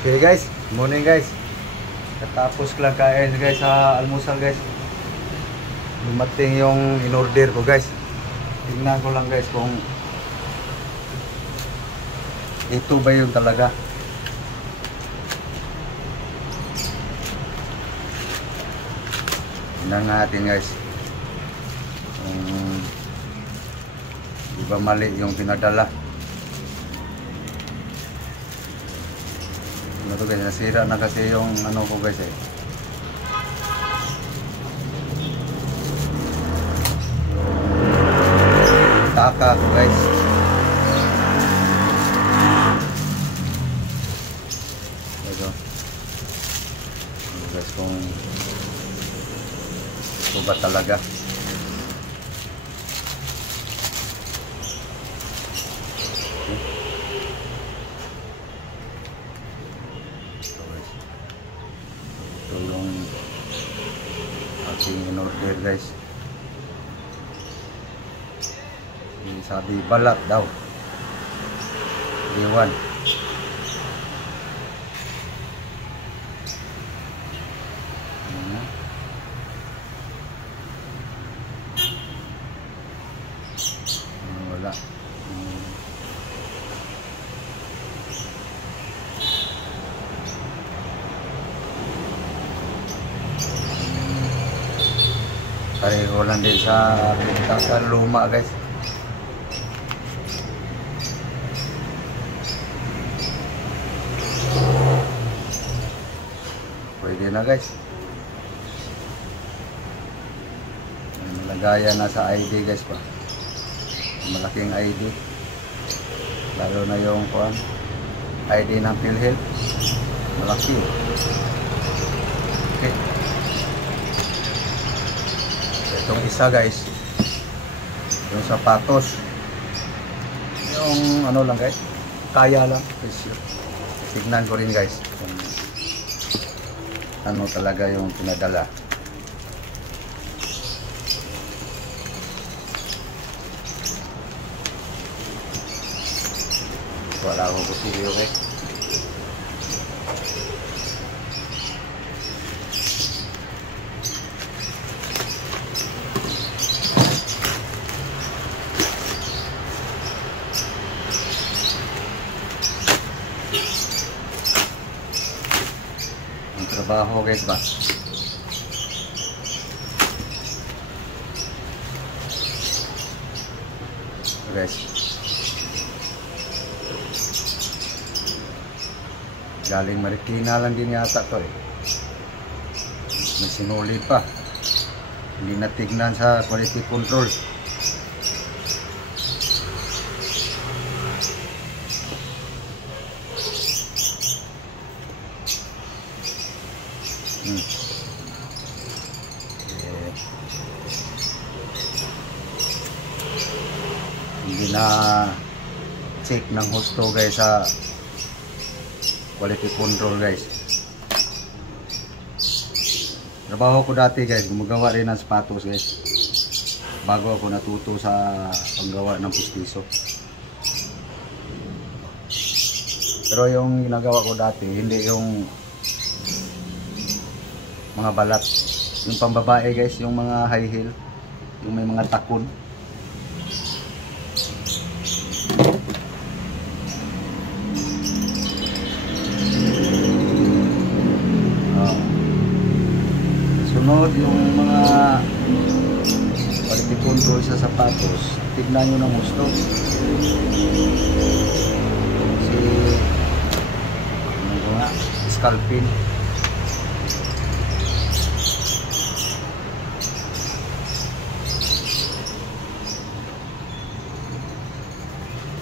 Okay guys, morning guys. Katapos lang kain guys sa almusal guys. Dumating yung in-order ko guys. Tingnan ko lang guys kung ito ba yung talaga. Tingnan natin guys. Di ba mali yung pinadala. Ano to guys, nasira na kasi yung ano ko guys eh. Taka ko guys. Ito. Ano guys kung ito ba talaga. Ito yung aking in-order guys. Sabi balat daw. Iwan. Wala. Pareho lang din sa luma guys. Pwede na guys. Malagayan na sa ID guys pa. Malaking ID. Lalo na yung ID ng PhilHealth. Malaki. Okay. Itong isa guys. Yung sapatos. Yung ano lang guys. Kaya lang. Tignan ko rin guys. Ano talaga yung pinadala. Wala akong kusilyo okay. Trabaho guys ba? Guys. Galing Marikina lang din yata to eh. May sinuli pa. Hindi natignan sa quality control. Hindi na check ng husto guys sa quality control guys. Trabaho ko dati guys, gumagawa rin ng sapatos guys. Bago ako natuto sa paggawa ng pustiso. Pero yung ginagawa ko dati, hindi yung mga balat. Yung pambabae guys, yung mga high heel, yung may mga takon. Sunod yung mga quality control sa sapatos, tignan nyo ng gusto. Si ano nga, scalpel.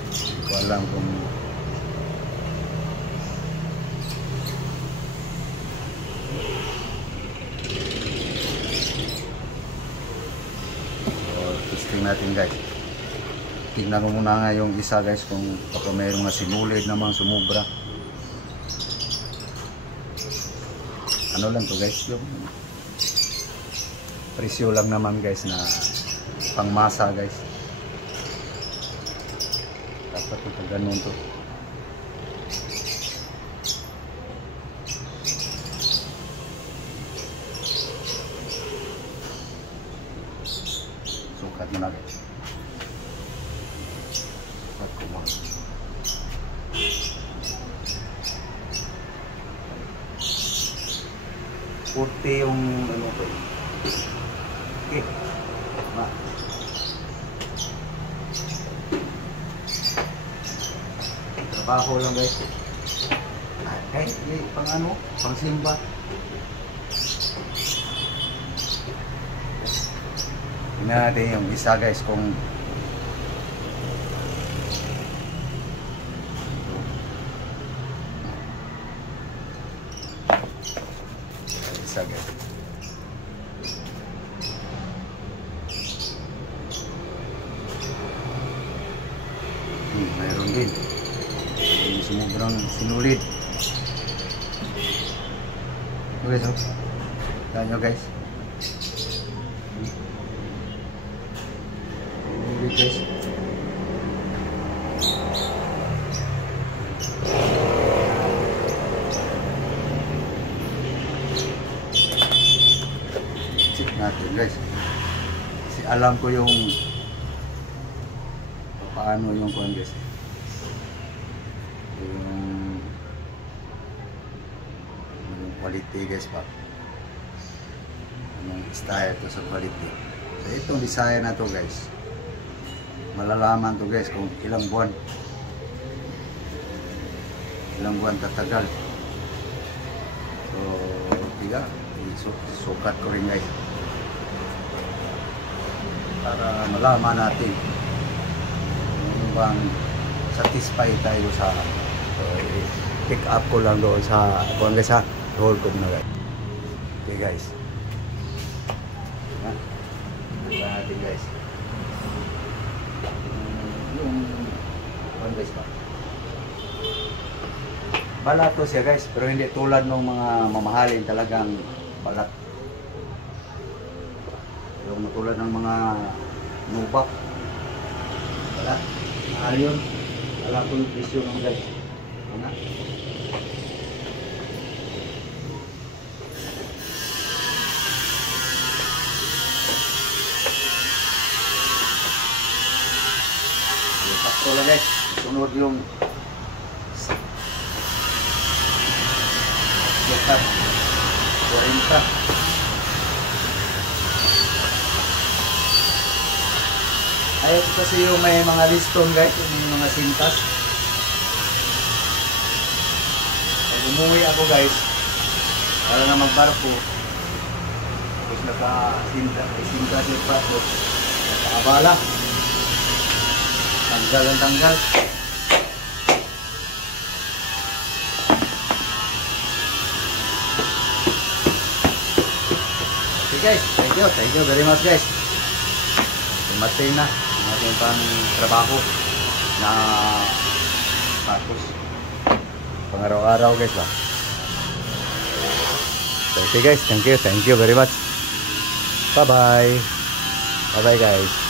Hindi ko alam kung natin guys. Tingnan ko muna nga yung isa guys kung baka mayroong na sinulid namang sumubra. Ano lang to guys, yung presyo lang naman guys na pangmasa guys. Dapat ito ganun to. 40 yung ano ko. Okay. Ma. Trabaho lang guys. Kahit pang ano, pang simba. Tingnan natin yung isa guys kung isa guys. Mayroon din. Yung sumubrang sinulid. Okay, so. Tignan nyo guys. Okay guys. Check natin guys. Kasi alam ko yung paano yung kuhan guys. Yung quality guys pa. Anong style to sa quality. So itong design na to guys. Malalaman to guys kung ilang buwan tatagal. So tiga sukat ko rin guys para malaman natin kung bang satisfied tayo sa pick up ko lang doon sa kung guys ha, hold ko na guys. Okay guys, natin guys yung one guys pa. Balat to siya guys, pero hindi tulad ng mga mamahalin talagang balat. Yung tulad ng mga nubak. Balat. Mahal yun. Alam ko yung presyo ng guys. Ano? Sakto lang guys. Sunod yung sekat 40. Ayaw ko kasi yung may mga liston guys, yung mga sintas. Pag umuwi ako guys, para na magbarko, tapos naka-sintas yung pato, nakaabala. Tanggal ang tanggal. Okay guys, thank you very much guys. Dumating na natin pang trabaho na tapos pang araw-araw guys ba. Okay guys, thank you very much. Bye bye guys.